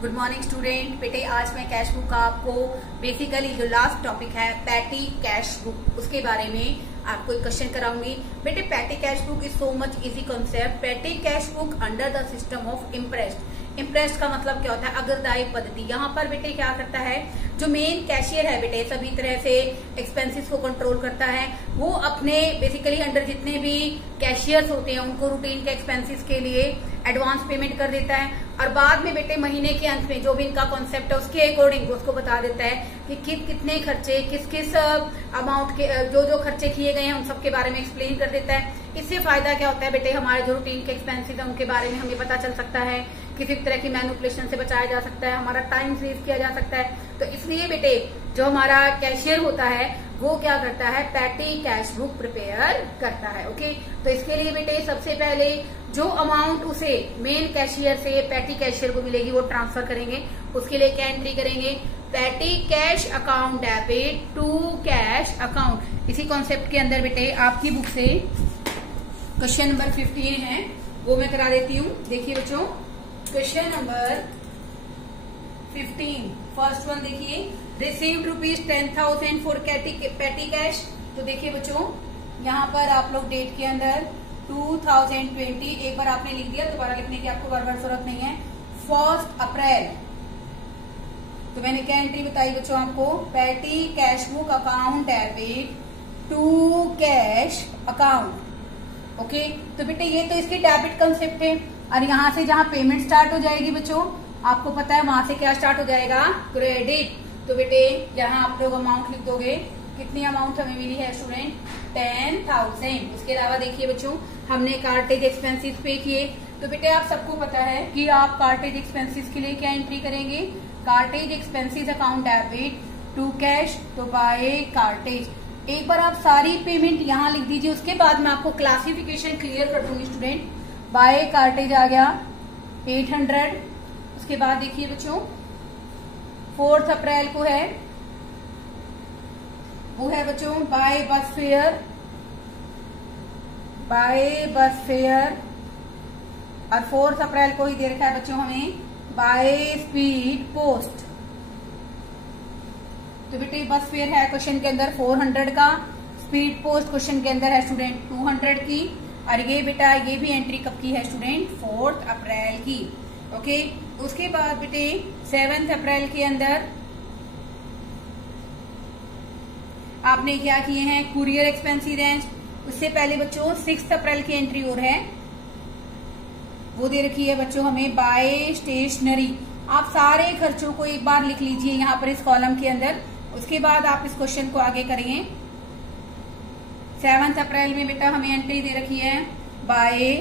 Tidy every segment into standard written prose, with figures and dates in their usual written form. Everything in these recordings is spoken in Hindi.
Good morning student. बेटे आज मैं कैश बुक का आपको बेसिकली जो लास्ट टॉपिक है पैटी कैश बुक उसके बारे में आपको एक क्वेश्चन कराऊंगी। बेटे patty cash book is so much easy concept. Patty cash book under the system of impressed. Impressed का मतलब क्या होता है? अग्रदायी पद्धति। यहाँ पर बेटे क्या करता है, जो मेन कैशियर है बेटे सभी तरह से एक्सपेंसेस को कंट्रोल करता है। वो अपने बेसिकली अंडर जितने भी कैशियर्स होते हैं उनको रूटीन के एक्सपेंसेस के लिए एडवांस पेमेंट कर देता है और बाद में बेटे महीने के अंत में जो भी इनका कॉन्सेप्ट है उसके अकॉर्डिंग उसको बता देता है कि कितने खर्चे किस किस अमाउंट के जो खर्चे किए गए हैं उन सब के बारे में एक्सप्लेन कर देता है। इससे फायदा क्या होता है बेटे, हमारे जो रूटीन के एक्सपेंसेस है उनके बारे में हमें पता चल सकता है, किसी तरह की मैनिपुलेशन से बचाया जा सकता है, हमारा टाइम सेव किया जा सकता है। तो इसलिए बेटे जो हमारा कैशियर होता है वो क्या करता है, पैटी कैश बुक प्रिपेयर करता है। ओके, तो इसके लिए बेटे सबसे पहले जो अमाउंट उसे मेन कैशियर से पैटी कैशियर को मिलेगी वो ट्रांसफर करेंगे। उसके लिए क्या एंट्री करेंगे, petty cash account debit to cash account. इसी कॉन्सेप्ट के अंदर बेटे आपकी बुक से क्वेश्चन नंबर 15 है वो मैं करा देती हूँ। देखिए बच्चों, क्वेश्चन नंबर 15 फर्स्ट वन देखिए, रिसीव्ड ₹10,000 फॉर पैटी कैश। तो देखिए बच्चों यहाँ पर आप लोग डेट के अंदर 2020 एक बार आपने लिख दिया, दोबारा लिखने की आपको बार बार जरूरत नहीं है। 1 अप्रैल तो मैंने क्या एंट्री बताई बच्चों आपको, petty cash book account debit to cash account. Okay, तो बेटे ये तो इसकी डेबिट कंसेप्ट है और यहाँ से जहाँ पेमेंट स्टार्ट हो जाएगी बच्चों आपको पता है वहां से क्या स्टार्ट हो जाएगा, क्रेडिट। तो बेटे यहाँ आप लोग अमाउंट लिख दोगे, कितनी अमाउंट हमें मिली है स्टूडेंट, 10,000। उसके अलावा देखिए बच्चों हमने कार्टेज एक्सपेंसेस पे किए। तो बेटे आप सबको पता है कि आप कार्टेज एक्सपेंसेस के लिए क्या एंट्री करेंगे, cartage expenses account debit to cash, तो बाय कार्टेज। एक बार आप सारी पेमेंट यहाँ लिख दीजिए, उसके बाद मैं आपको क्लासिफिकेशन क्लियर कर दूंगी स्टूडेंट। बाय कार्टेज आ गया 800। उसके बाद देखिए बच्चों 4 अप्रैल को है वो है बच्चों बाय बस फेयर, बाय बस फेयर। और 4 अप्रैल को ही दे रखा है बच्चों हमें बाय स्पीड पोस्ट। तो बेटे बस फेयर है क्वेश्चन के अंदर 400 का, स्पीड पोस्ट क्वेश्चन के अंदर है स्टूडेंट 200 की। और ये बेटा ये भी एंट्री कब की है स्टूडेंट, 4 अप्रैल की। ओके, उसके बाद बेटे 7 अप्रैल के अंदर आपने क्या किए हैं, कुरियर एक्सपेंसिव रेंज। उससे पहले बच्चों 6 अप्रैल की एंट्री और है वो दे रखी है बच्चों हमें बाय स्टेशनरी। आप सारे खर्चों को एक बार लिख लीजिए यहाँ पर इस कॉलम के अंदर, उसके बाद आप इस क्वेश्चन को आगे करेंगे। 7 अप्रैल में बेटा हमें एंट्री दे रखी है by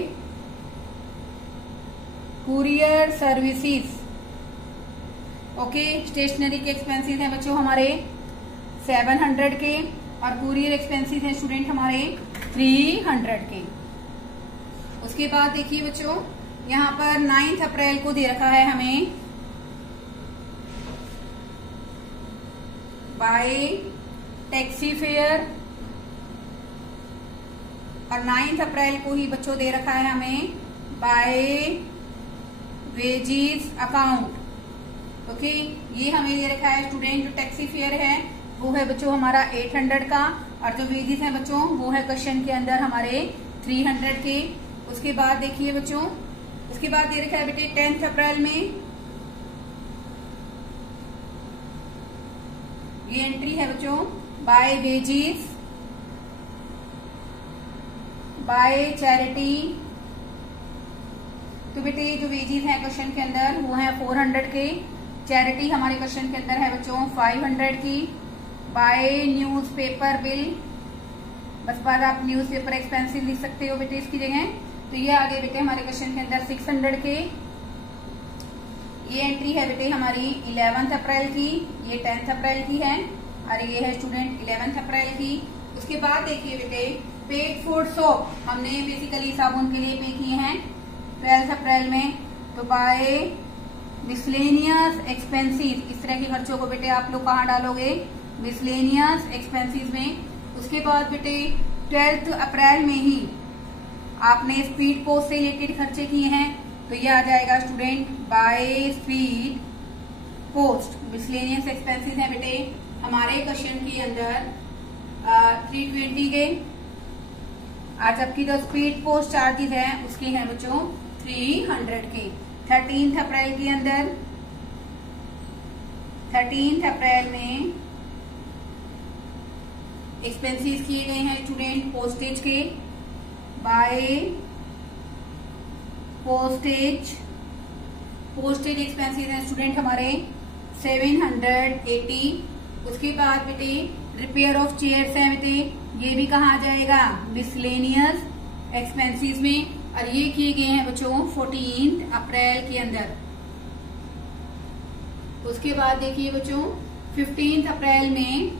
courier services. Okay, stationery के एक्सपेंसेस हैं बच्चों हमारे 700 के और कुरियर एक्सपेंसेस हैं स्टूडेंट हमारे 300 के। उसके बाद देखिए बच्चों यहाँ पर 9 अप्रैल को दे रखा है हमें बाय टैक्सी फेयर और 9 अप्रैल को ही बच्चों दे रखा है हमें बाय वेजीज अकाउंट। ओके, ये हमें दे रखा है स्टूडेंट जो टैक्सी फेयर है वो है बच्चों हमारा 800 का और जो वेजीज है बच्चों वो है क्वेश्चन के अंदर हमारे 300 के। उसके बाद देखिए बच्चों उसके बाद दे रखा है बेटे 10 अप्रैल में ये एंट्री है बच्चों बाय वेजीज बाय चैरिटी। तो बेटे जो वेजीज है क्वेश्चन के अंदर वो है 400 के, चैरिटी हमारे क्वेश्चन के अंदर है बच्चों 500 की। बाय न्यूज़पेपर बिल, बस बाद आप न्यूज़पेपर एक्सपेंसिव लिख सकते हो बेटे इसकी जगह। तो ये आगे बेटे हमारे क्वेश्चन के अंदर 600 के। ये एंट्री है बेटे हमारी 11 अप्रैल की, ये 10 अप्रैल की है और ये है स्टूडेंट 11 अप्रैल की। उसके बाद देखिए बेटे पेड फॉर सोप हमने बेसिकली साबुन के लिए पे किए हैं 12 अप्रैल में। तो बाय मिसलेनियस एक्सपेंसिव, इस तरह के खर्चों को बेटे आप लोग कहाँ डालोगे, मिसलेनियस एक्सपेंसिव में। उसके बाद बेटे 12 अप्रैल में ही आपने स्पीड पोस्ट से रिलेटेड खर्चे किए हैं तो ये आ जाएगा student by speed post miscellaneous expenses है बेटे हमारे क्वेश्चन के अंदर 320 के, और जबकि जो स्पीड पोस्ट चार्जेस है उसके हैं बच्चों 300 के। 13 अप्रैल के अंदर 13 अप्रैल में एक्सपेंसेस किए गए हैं स्टूडेंट पोस्टेज के, बाय पोस्टेज एक्सपेंसेस हैं स्टूडेंट हमारे 780। उसके बाद बेटे रिपेयर ऑफ चेयर्स है बेटे, ये भी कहाँ आ जाएगा मिसलेनियस एक्सपेंसेस में, और ये किए गए हैं बच्चों 14 अप्रैल के अंदर। उसके बाद देखिए बच्चों 15 अप्रैल में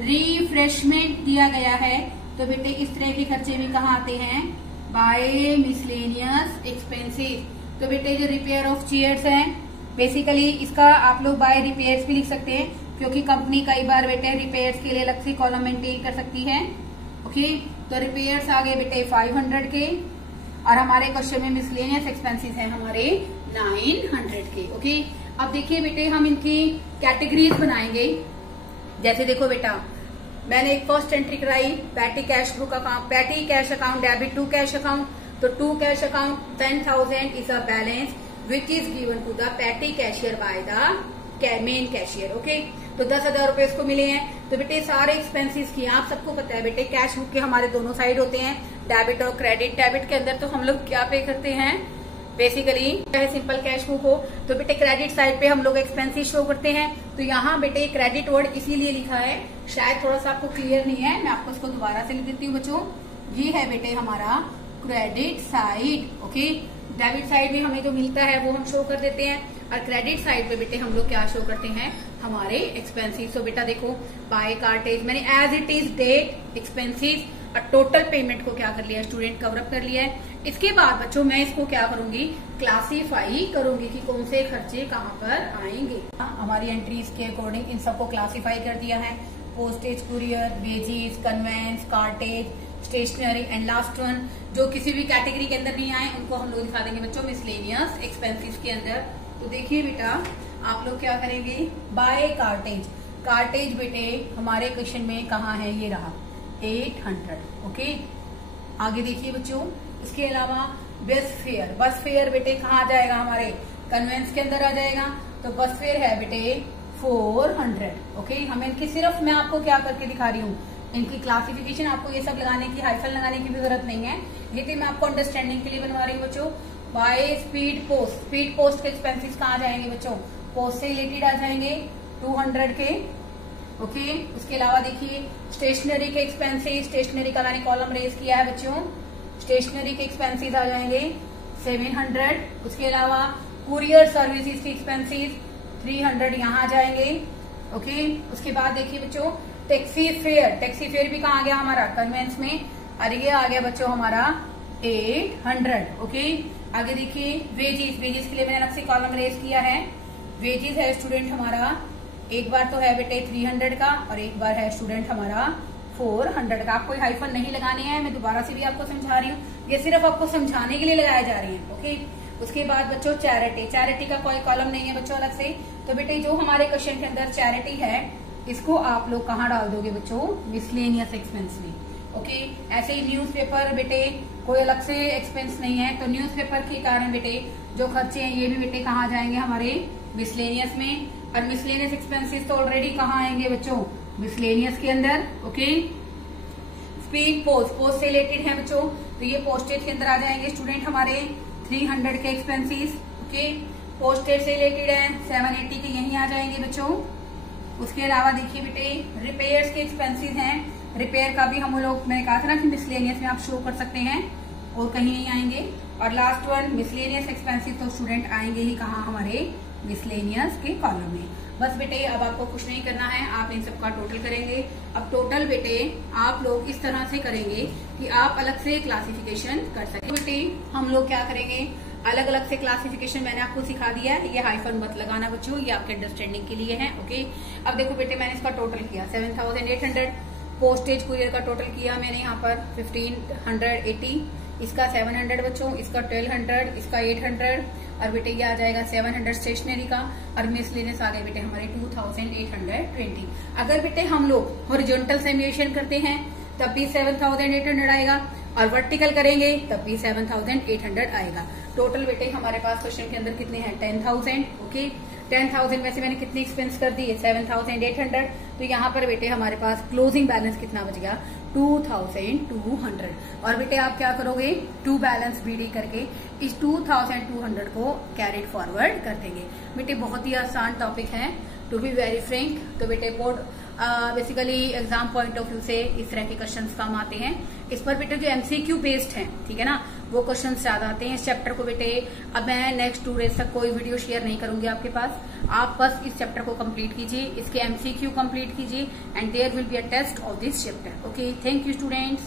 रिफ्रेशमेंट दिया गया है, तो बेटे इस तरह के खर्चे भी कहाँ आते हैं बाय मिसलेनियस एक्सपेंसेस। तो बेटे जो रिपेयर ऑफ चेयर्स हैं बेसिकली इसका आप लोग बाय रिपेयर्स भी लिख सकते हैं, क्योंकि कंपनी कई बार बेटे रिपेयर्स के लिए अलग से कॉलम मेंटेन कर सकती है। ओके, तो रिपेयर्स आ गए बेटे 500 के, और हमारे क्वेश्चन में मिसलेनियस एक्सपेंसेस हैं हमारे 900 के। ओके, अब देखिए बेटे हम इनकी कैटेगरीज बनाएंगे। जैसे देखो बेटा मैंने एक फर्स्ट एंट्री कराई petty cash book account, petty cash account debit to cash account, तो to cash account 10,000 is a balance which is given to the petty cashier by the main cashier. Okay, तो 10,000 रुपए इसको मिले हैं। तो बेटे सारे एक्सपेंसेस की आप सबको पता है बेटे कैश बुक के हमारे दोनों साइड होते हैं, डेबिट और क्रेडिट। डेबिट के अंदर तो हम लोग क्या पे करते हैं बेसिकली, चाहे सिंपल कैश बुक हो तो बेटे क्रेडिट साइड पे हम लोग एक्सपेंसेस शो करते हैं। तो यहाँ बेटे क्रेडिट वर्ड इसीलिए लिखा है, शायद थोड़ा सा आपको क्लियर नहीं है, मैं आपको इसको दोबारा से लिख देती हूँ बच्चों। ये है बेटे हमारा credit side. Okay, debit side में हमें जो मिलता है वो हम शो कर देते हैं, और क्रेडिट साइड पे बेटे हम लोग क्या शो करते हैं हमारे एक्सपेंसेस। तो बेटा देखो बाय कार्टेज मैंने as it is date expenses और टोटल पेमेंट को क्या कर लिया स्टूडेंट कवर अप कर लिया है। इसके बाद बच्चों मैं इसको क्या करूंगी क्लासीफाई करूंगी कि कौन से खर्चे कहाँ पर आएंगे। हमारी एंट्रीज के अकॉर्डिंग इन सबको क्लासीफाई कर दिया है, postage, courier, wages, conveyance, cartage, stationery and last one जो किसी भी कैटेगरी के अंदर नहीं आए उनको हम लोग दिखा देंगे बच्चों मिसलेनियस एक्सपेंसेस के अंदर। तो देखिए बेटा आप लोग क्या करेंगे बाय कार्टेज। कार्टेज बेटे हमारे क्वेश्चन में कहाँ है, ये रहा 800। ओके, आगे देखिए बच्चों इसके अलावा बस फेयर, बस फेयर बेटे कहाँ आ जाएगा हमारे कन्वेंस के अंदर आ जाएगा। तो बस फेयर है बेटे 400। ओके, हम इनकी सिर्फ मैं आपको क्या करके दिखा रही हूँ इनकी क्लासिफिकेशन, आपको ये सब लगाने की हाइफन लगाने की भी जरूरत नहीं है, ये भी मैं आपको अंडरस्टैंडिंग के लिए बनवा रही हूँ बच्चों। By speed post, speed post के एक्सपेंसेस कहाँ जाएंगे बच्चों पोस्ट से रिलेटेड आ जाएंगे 200 के। ओके, उसके अलावा देखिए स्टेशनरी के एक्सपेंसेस, स्टेशनरी का मैंने कॉलम रेज किया है बच्चों, स्टेशनरी के एक्सपेंसेस आ जाएंगे 700। उसके अलावा कुरियर सर्विसेज के एक्सपेंसेस 300 यहाँ आ जाएंगे। ओके, उसके बाद देखिए बच्चों टैक्सी फेयर, टैक्सी फेयर भी कहाँ आ गया हमारा कन्वेंस में, और ये आ गया बच्चों हमारा 800। ओके, आगे देखिए वेजेस, वेजेस के लिए मैंने अलग से कॉलम रेज किया है। वेजेस है स्टूडेंट हमारा एक बार तो है बेटे 300 का और एक बार है स्टूडेंट हमारा 400 का। आपको हाइफन नहीं लगाने हैं, मैं दोबारा से भी आपको समझा रही हूँ, ये सिर्फ आपको समझाने के लिए लगाए जा रही है। ओके, उसके बाद बच्चों चैरिटी, चैरिटी का कोई कॉलम नहीं है बच्चों अलग से। तो बेटे जो हमारे क्वेश्चन के अंदर चैरिटी है इसको आप लोग कहाँ डाल दोगे बच्चों मिसलेनियस एक्सपेंस में। ओके, ऐसे ही न्यूज़पेपर बेटे कोई अलग से एक्सपेंस नहीं है, तो न्यूज़पेपर के कारण बेटे जो खर्चे हैं ये भी बेटे कहाँ जाएंगे हमारे मिसलेनियस में। और मिसलेनियस एक्सपेंसेस तो ऑलरेडी कहाँ आएंगे बच्चों मिसलेनियस के अंदर। ओके, स्पीड पोस्ट, पोस्ट से रिलेटेड है बच्चों, तो ये पोस्टेज के अंदर आ जाएंगे स्टूडेंट हमारे 300 के एक्सपेंसेस। ओके, पोस्टेज से रिलेटेड है 780 के यही आ जाएंगे बच्चों। उसके अलावा देखिए बेटे रिपेयर्स के एक्सपेंसेस हैं, रिपेयर का भी हम लोग मैंने कहा था ना कि मिसलेनियस में आप शो कर सकते हैं और कहीं नहीं आएंगे। और लास्ट वन मिसलेनियस एक्सपेंसेस तो स्टूडेंट आएंगे ही कहाँ हमारे मिसलेनियस के कॉलम में। बस बेटे अब आपको कुछ नहीं करना है, आप इन सबका टोटल करेंगे। अब टोटल बेटे आप लोग इस तरह से करेंगे कि आप अलग से क्लासिफिकेशन कर सके। बेटे हम लोग क्या करेंगे अलग अलग से क्लासिफिकेशन मैंने आपको सिखा दिया है, ये हाइफन मत लगाना बच्चों, ये आपके अंडरस्टैंडिंग के लिए है। ओके, अब देखो बेटे मैंने इसका टोटल किया 7,800, पोस्टेज कुरियर का टोटल किया मैंने यहाँ पर 1580, इसका 700 बच्चों, इसका 1200, इसका 800, और बेटे ये आ जाएगा 700 स्टेशनरी का, और मिसलेनियस आ गए बेटे हमारे 2820। अगर बेटे हम लोग हॉरिजॉन्टल समेशन करते हैं तब भी 7800 आएगा, और वर्टिकल करेंगे तब भी 7800 आएगा। टोटल बेटे हमारे पास क्वेश्चन के अंदर कितने हैं 10,000। ओके, 10,000 में से मैंने कितनी एक्सपेंस कर दी है 7,800। तो यहाँ पर बेटे हमारे पास क्लोजिंग बैलेंस कितना बच गया 2,200। और बेटे आप क्या करोगे, टू बैलेंस बीडी करके इस 2,200 को कैरिड फॉरवर्ड कर देंगे। बेटे बहुत ही आसान टॉपिक है, टू बी वेरी फ्रेंक। तो बेटे board basically exam point of view से इस तरह के क्वेश्चंस काम आते हैं। इस पर बेटे जो एमसीक्यू बेस्ड हैं, ठीक है ना, वो क्वेश्चंस ज्यादा आते हैं इस चैप्टर को। बेटे अब मैं नेक्स्ट 2 डेज तक कोई वीडियो शेयर नहीं करूंगी आपके पास, आप बस इस चैप्टर को कंप्लीट कीजिए, इसके एमसीक्यू कंप्लीट कीजिए, and there will be a test of this chapter. Okay, thank you students.